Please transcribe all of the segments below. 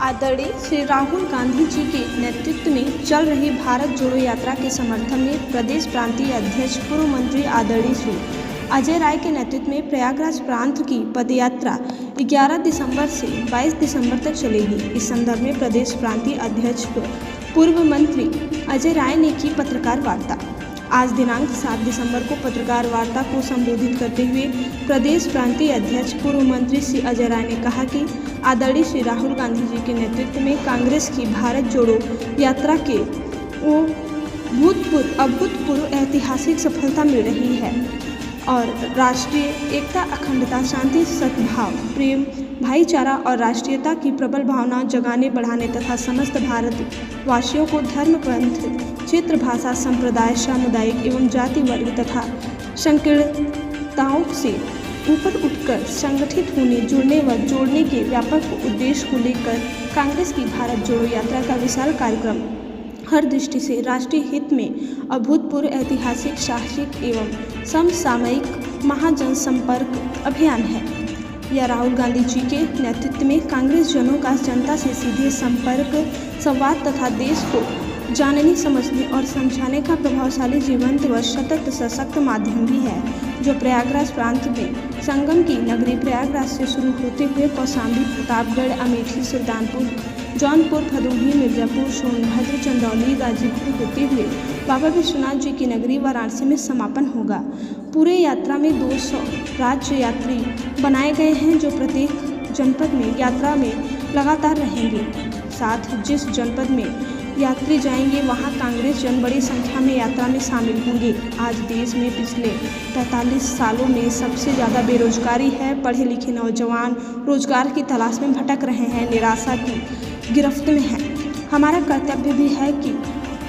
आदरणीय श्री राहुल गांधी जी के नेतृत्व में चल रही भारत जोड़ो यात्रा के समर्थन में प्रदेश प्रांतीय अध्यक्ष पूर्व मंत्री आदरणीय श्री अजय राय के नेतृत्व में प्रयागराज प्रांत की पदयात्रा 11 दिसंबर से 22 दिसंबर तक चलेगी। इस संदर्भ में प्रदेश प्रांतीय अध्यक्ष पूर्व मंत्री अजय राय ने की पत्रकार वार्ता। आज दिनांक 7 दिसंबर को पत्रकार वार्ता को संबोधित करते हुए प्रदेश प्रांतीय अध्यक्ष पूर्व मंत्री श्री अजय राय ने कहा कि आदरणीय श्री राहुल गांधी जी के नेतृत्व में कांग्रेस की भारत जोड़ो यात्रा के अभूतपूर्व ऐतिहासिक सफलता मिल रही है और राष्ट्रीय एकता, अखंडता, शांति, सद्भाव, प्रेम, भाईचारा और राष्ट्रीयता की प्रबल भावना जगाने बढ़ाने तथा समस्त भारतवासियों को धर्म, पंथ, क्षेत्र, भाषा, संप्रदाय, सामुदायिक एवं जाति वर्ग तथा संकीर्णताओं से ऊपर उठकर संगठित होने, जुड़ने व जोड़ने के व्यापक उद्देश्य को लेकर कांग्रेस की भारत जोड़ो यात्रा का विशाल कार्यक्रम हर दृष्टि से राष्ट्रीय हित में अभूतपूर्व ऐतिहासिक, साहसिक एवं समसामयिक महाजनसंपर्क अभियान है। यह राहुल गांधी जी के नेतृत्व में कांग्रेस जनों का जनता से सीधे संपर्क, संवाद तथा देश को जानने, समझने और समझाने का प्रभावशाली, जीवंत व सतत सशक्त माध्यम भी है, जो प्रयागराज प्रांत में संगम की नगरी प्रयागराज से शुरू होते हुए कौशाम्बी, प्रतापगढ़, अमेठी, सुल्तानपुर, जौनपुर, भदोही, मिर्जापुर, सोनभद्र, चंदौली, गाजीपुर होते हुए बाबा विश्वनाथ जी की नगरी वाराणसी में समापन होगा। पूरे यात्रा में 200 राज्य यात्री बनाए गए हैं, जो प्रत्येक जनपद में यात्रा में लगातार रहेंगे। साथ जिस जनपद में यात्री जाएंगे वहां कांग्रेस जन बड़ी संख्या में यात्रा में शामिल होंगे। आज देश में पिछले 45 सालों में सबसे ज़्यादा बेरोजगारी है। पढ़े लिखे नौजवान रोजगार की तलाश में भटक रहे हैं, निराशा की गिरफ्त में हैं। हमारा कर्तव्य भी है कि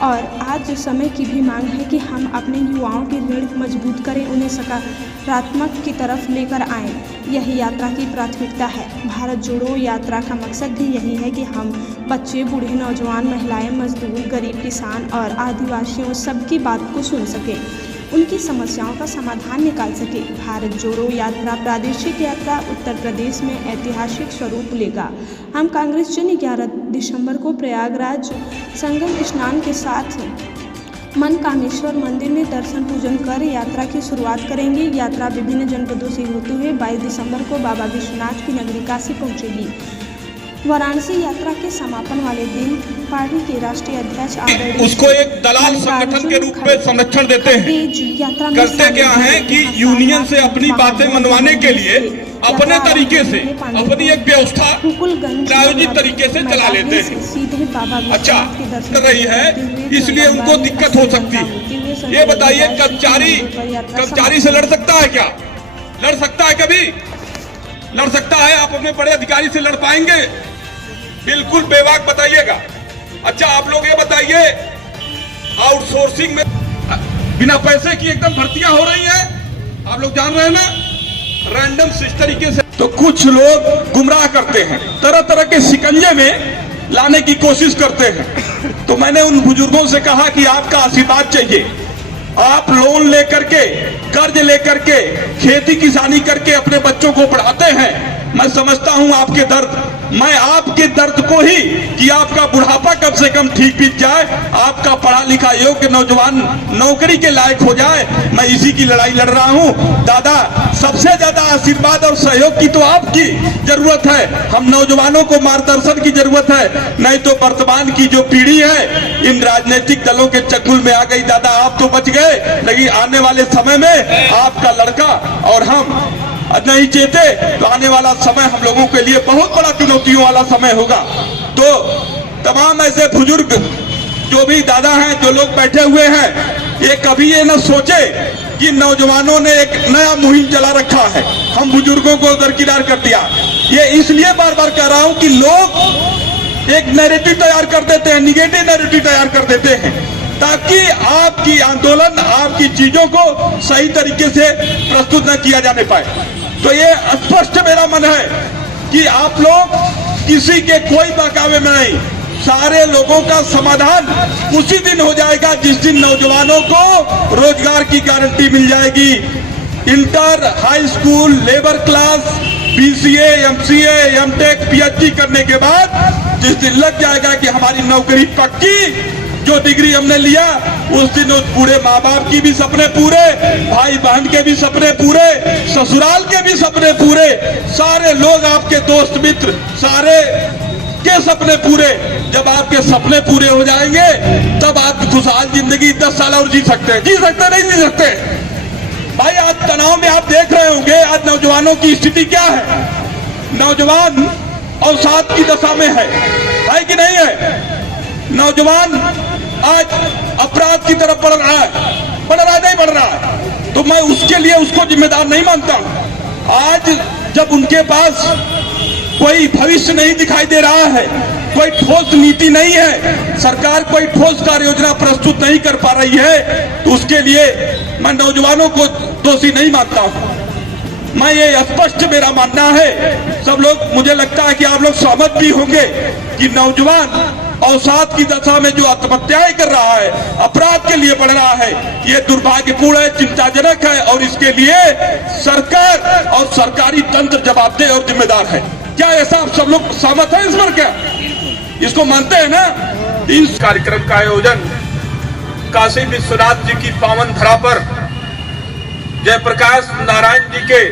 और आज समय की भी मांग है कि हम अपने युवाओं की रीढ़ मजबूत करें, उन्हें सकारात्मक की तरफ लेकर आएं। यही यात्रा की प्राथमिकता है। भारत जोड़ो यात्रा का मकसद भी यही है कि हम बच्चे, बूढ़े, नौजवान, महिलाएं, मजदूर, गरीब, किसान और आदिवासियों सबकी बात को सुन सकें, उनकी समस्याओं का समाधान निकाल सके। भारत जोड़ो यात्रा प्रादेशिक यात्रा उत्तर प्रदेश में ऐतिहासिक स्वरूप लेगा। हम कांग्रेस जन 11 दिसंबर को प्रयागराज संगम स्नान के साथ मनकामेश्वर मंदिर में दर्शन पूजन कर यात्रा की शुरुआत करेंगे। यात्रा विभिन्न जनपदों से होते हुए 22 दिसंबर को बाबा विश्वनाथ की नगरी काशी पहुंचेगी। वाराणसी यात्रा के समापन वाले दिन पार्टी के राष्ट्रीय अध्यक्ष आदरणीय उसको एक दलाल संगठन के रूप में संरक्षण देते हैं। करते क्या है कि यूनियन से अपनी बातें मनवाने के लिए अपने तरीके से अपनी एक व्यवस्था प्रायोजित तरीके से चला लेते हैं। सीधे बाबा अच्छा कर रही है, इसलिए उनको दिक्कत हो सकती है। ये बताइए, कर्मचारी से लड़ सकता है क्या? लड़ सकता है? कभी लड़ सकता है? आप अपने बड़े अधिकारी से लड़ पाएंगे? बिल्कुल बेबाक बताइएगा। अच्छा आप लोग ये बताइए, आउटसोर्सिंग में बिना पैसे की एकदम भर्तियां हो रही हैं, आप लोग जान रहे हैं ना, रैंडम इस तरीके से। तो कुछ लोग गुमराह करते हैं, तरह तरह के शिकंजे में लाने की कोशिश करते हैं। तो मैंने उन बुजुर्गों से कहा कि आपका आशीर्वाद चाहिए। आप लोन लेकर के, कर्ज लेकर के, खेती किसानी करके अपने बच्चों को पढ़ाते हैं। मैं समझता हूं आपके दर्द, मैं आपके दर्द को ही कि आपका बुढ़ापा कम से कम ठीक बीत जाए, आपका पढ़ा लिखा योग्य नौजवान नौकरी के लायक हो जाए, मैं इसी की लड़ाई लड़ रहा हूं। दादा, सबसे ज्यादा आशीर्वाद और सहयोग की तो आपकी जरूरत है। हम नौजवानों को मार्गदर्शन की जरूरत है, नहीं तो वर्तमान की जो पीढ़ी है इन राजनीतिक दलों के चंगुल में आ गई। दादा आप तो बच गए, लेकिन आने वाले समय में आपका लड़का और हम नहीं चेते तो आने वाला समय हम लोगों के लिए बहुत बड़ा चुनौतियों वाला समय होगा। तो तमाम ऐसे बुजुर्ग जो भी दादा हैं, जो लोग बैठे हुए हैं, ये कभी ये न सोचे कि नौजवानों ने एक नया मुहिम चला रखा है, हम बुजुर्गों को दरकिनार कर दिया। ये इसलिए बार बार कह रहा हूं कि लोग एक नैरेटिव तैयार कर देते हैं, निगेटिव नैरेटिव तैयार कर देते हैं, ताकि आपकी आंदोलन, आपकी चीजों को सही तरीके से प्रस्तुत न किया जाने पाए। तो ये स्पष्ट मेरा मन है कि आप लोग किसी के कोई बहकावे में नहीं, सारे लोगों का समाधान उसी दिन हो जाएगा जिस दिन नौजवानों को रोजगार की गारंटी मिल जाएगी। Inter, high school, labour class, BCA, MCA, MTech, PhD करने के बाद जिस दिन लग जाएगा कि हमारी नौकरी पक्की, जो डिग्री हमने लिया, उस दिन उस पूरे माँ बाप की भी सपने पूरे, भाई बहन के भी सपने पूरे, ससुराल के भी सपने पूरे, सारे लोग आपके दोस्त मित्र सारे के सपने पूरे। जब आपके सपने पूरे हो जाएंगे तब आप खुशहाल जिंदगी 10 साल और जी सकते हैं। नहीं जी सकते भाई। आज तनाव में आप देख रहे होंगे आज नौजवानों की स्थिति क्या है। नौजवान अवसाद की दशा में है कि नहीं है? नौजवान आज अपराध की तरफ बढ़ रहा है। तो मैं उसके लिए उसको जिम्मेदार नहीं मानता। आज जब उनके पास कोई भविष्य नहीं दिखाई दे रहा है, कोई ठोस नीति नहीं है, सरकार कोई ठोस कार्य योजना प्रस्तुत नहीं कर पा रही है, तो उसके लिए मैं नौजवानों को दोषी नहीं मानता हूं। मैं ये स्पष्ट मेरा मानना है, सब लोग, मुझे लगता है कि आप लोग सहमत भी होंगे कि नौजवान अवसाद की दशा में जो आत्महत्याएं कर रहा है, अपराध के लिए बढ़ रहा है, ये दुर्भाग्यपूर्ण है, चिंताजनक है और इसके लिए सरकार और सरकारी तंत्र जवाबदेह और जिम्मेदार है। क्या ऐसा आप सब लोग सहमत हैं इस पर? क्या इसको मानते हैं ना? इस कार्यक्रम का आयोजन काशी विश्वनाथ जी की पावन धरा पर जयप्रकाश नारायण जी के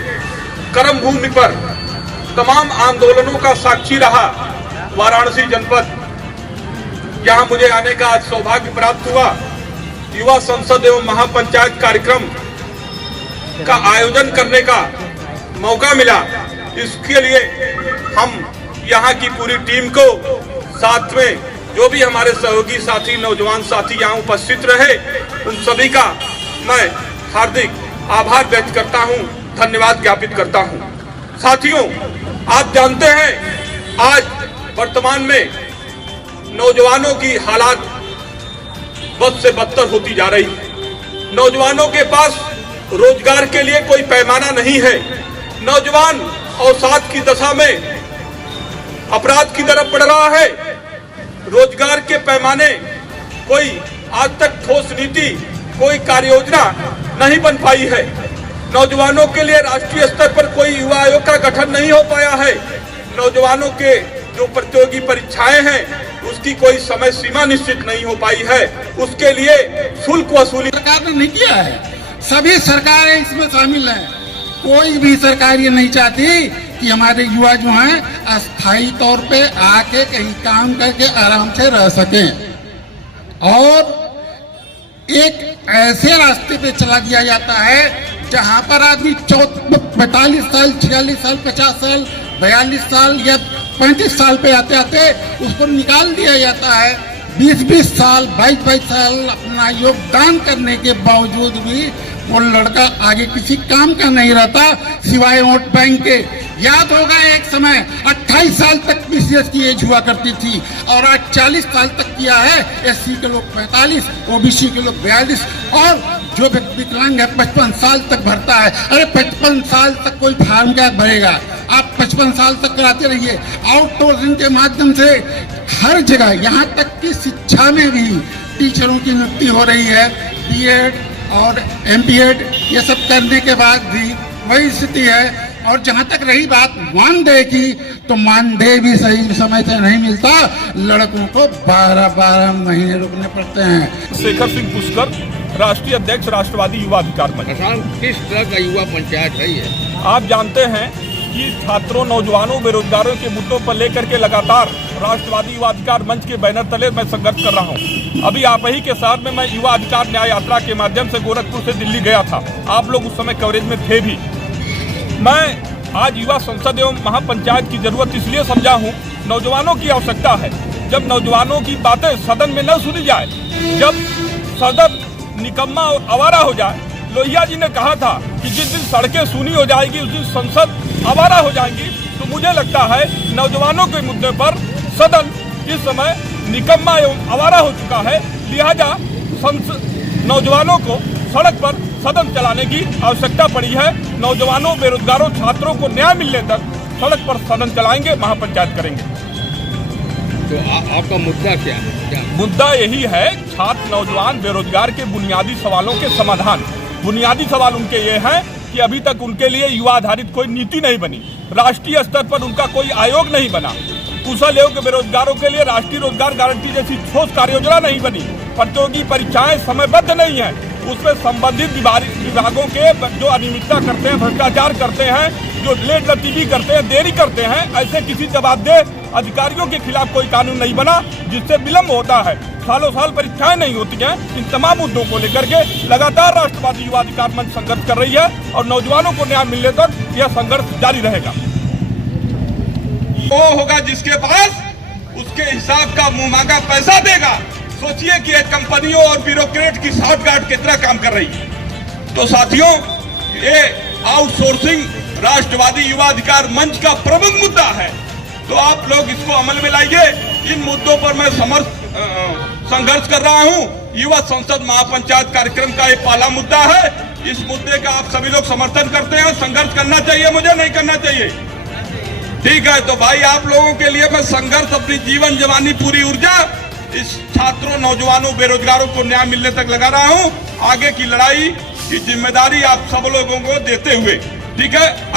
कर्म भूमि पर तमाम आंदोलनों का साक्षी रहा वाराणसी जनपद, यहाँ मुझे आने का आज सौभाग्य प्राप्त हुआ। युवा संसद एवं महापंचायत कार्यक्रम का आयोजन करने का मौका मिला। इसके लिए हम यहाँ की पूरी टीम को, साथ में जो भी हमारे सहयोगी साथी नौजवान साथी यहाँ उपस्थित रहे, उन सभी का मैं हार्दिक आभार व्यक्त करता हूँ, धन्यवाद ज्ञापित करता हूँ। साथियों, आप जानते हैं आज वर्तमान में नौजवानों की हालात बद से बदतर होती जा रही है। नौजवानों के पास रोजगार के लिए कोई पैमाना नहीं है। नौजवान अवसाद की दशा में अपराध की तरफ बढ़ रहा है। रोजगार के पैमाने कोई आज तक ठोस नीति, कोई कार्य योजना नहीं बन पाई है। नौजवानों के लिए राष्ट्रीय स्तर पर कोई युवा आयोग का गठन नहीं हो पाया है। नौजवानों के जो प्रतियोगी परीक्षाएं हैं उसकी कोई समय सीमा निश्चित नहीं हो पाई है। उसके लिए शुल्क वसूली सरकार ने नहीं किया है। सभी सरकारें इसमें शामिल हैं। कोई भी सरकार ये नहीं चाहती कि हमारे युवा जो हैं अस्थायी तौर पे आके कहीं काम करके आराम से रह सकें, और एक ऐसे रास्ते पे चला दिया जाता है जहां पर आदमी 45 साल, 46 साल, 50 साल, 42 साल या 35 साल पे आते आते उसको निकाल दिया जाता है। 20-20 साल, 22-22 साल अपना योगदान करने के बावजूद भी वो लड़का आगे किसी काम का नहीं रहता सिवाय वोट बैंक के। याद होगा एक समय 28 साल तक पीसीएस की एज हुआ करती थी और आज 40 साल तक किया है। एससी के लोग 45, ओबीसी के लोग 42 और जो विकलांग है 55 साल तक भरता है। अरे 55 साल तक कोई फार्म क्या भरेगा? आप 55 साल तक कराते रहिए। आउटसोर्सिंग के माध्यम से हर जगह, यहाँ तक कि शिक्षा में भी टीचरों की नियुक्ति हो रही है। बीएड और एमपीएड ये सब करने के बाद भी वही स्थिति है। और जहाँ तक रही बात मानदेय की, तो मानदेय भी सही समय से नहीं मिलता। लड़कों को 12-12 महीने रुकने पड़ते हैं। शेखर सिंह पुष्कर, राष्ट्रीय अध्यक्ष राष्ट्रवादी युवा अधिकार मंच। किस तरह का युवा पंचायत है ये? आप जानते हैं कि छात्रों, नौजवानों, बेरोजगारों के मुद्दों पर लेकर के लगातार राष्ट्रवादी युवा अधिकार मंच के बैनर तले मैं संघर्ष कर रहा हूं। अभी आप ही के शहर में मैं युवा अधिकार न्याय यात्रा के माध्यम से गोरखपुर से दिल्ली गया था। आप लोग उस समय कवरेज में थे भी। मैं आज युवा संसद एवं महापंचायत की जरूरत इसलिए समझा हूं, नौजवानों की आवश्यकता है। जब नौजवानों की बातें सदन में न सुनी जाए, जब सदन निकम्मा और आवारा हो जाए, लोहिया जी ने कहा था कि जिस दिन सड़कें सूनी हो जाएगी उस दिन संसद आवारा हो जाएगी। तो मुझे लगता है नौजवानों के मुद्दे पर सदन इस समय निकम्मा एवं आवारा हो चुका है। लिहाजा नौजवानों को सड़क पर सदन चलाने की आवश्यकता पड़ी है। नौजवानों, बेरोजगारों, छात्रों को न्याय मिलने तक सड़क पर सदन चलाएंगे, महापंचायत करेंगे। तो आपका मुद्दा क्या है? मुद्दा यही है, छात्र, नौजवान, बेरोजगार के बुनियादी सवालों के समाधान। बुनियादी सवाल उनके ये हैं कि अभी तक उनके लिए युवा आधारित कोई नीति नहीं बनी, राष्ट्रीय स्तर पर उनका कोई आयोग नहीं बना, कुशल योग्य बेरोजगारों के लिए राष्ट्रीय रोजगार गारंटी जैसी ठोस कार्य योजना नहीं बनी। प्रतियोगी परीक्षाएं समयबद्ध नहीं है, उसमें संबंधित विभागों के जो अनियमितता करते हैं, भ्रष्टाचार करते हैं, जो लेट लतीफी करते हैं, देरी करते हैं, ऐसे किसी जवाबदेह अधिकारियों के खिलाफ कोई कानून नहीं बना, जिससे विलम्ब होता है। सालों साल परीक्षाएं नहीं होती हैं। इन तमाम मुद्दों को लेकर के लगातार राष्ट्रवादी युवा अधिकार मंच संघर्ष कर रही है और नौजवानों को न्याय मिलने तक यह संघर्ष जारी रहेगा। वो होगा जिसके पास उसके हिसाब का मुंह मांगा पैसा देगा। सोचिए कि एक कंपनियों और ब्यूरोक्रेट की साठगांठ कितना काम कर रही है। तो साथियों, ये आउटसोर्सिंग राष्ट्रवादी युवा अधिकार मंच का प्रमुख मुद्दा है, तो आप लोग इसको अमल में लाइए। इन मुद्दों पर मैं संघर्ष कर रहा हूं। युवा संसद महापंचायत कार्यक्रम का ये पहला मुद्दा है। इस मुद्दे का आप सभी लोग समर्थन करते हैं। संघर्ष करना चाहिए, मुझे नहीं करना चाहिए, ठीक है। तो भाई, आप लोगों के लिए मैं संघर्ष, अपनी जीवन जवानी, पूरी ऊर्जा इस छात्रों, नौजवानों, बेरोजगारों को न्याय मिलने तक लगा रहा हूं। आगे की लड़ाई की जिम्मेदारी आप सब लोगों को देते हुए, ठीक है।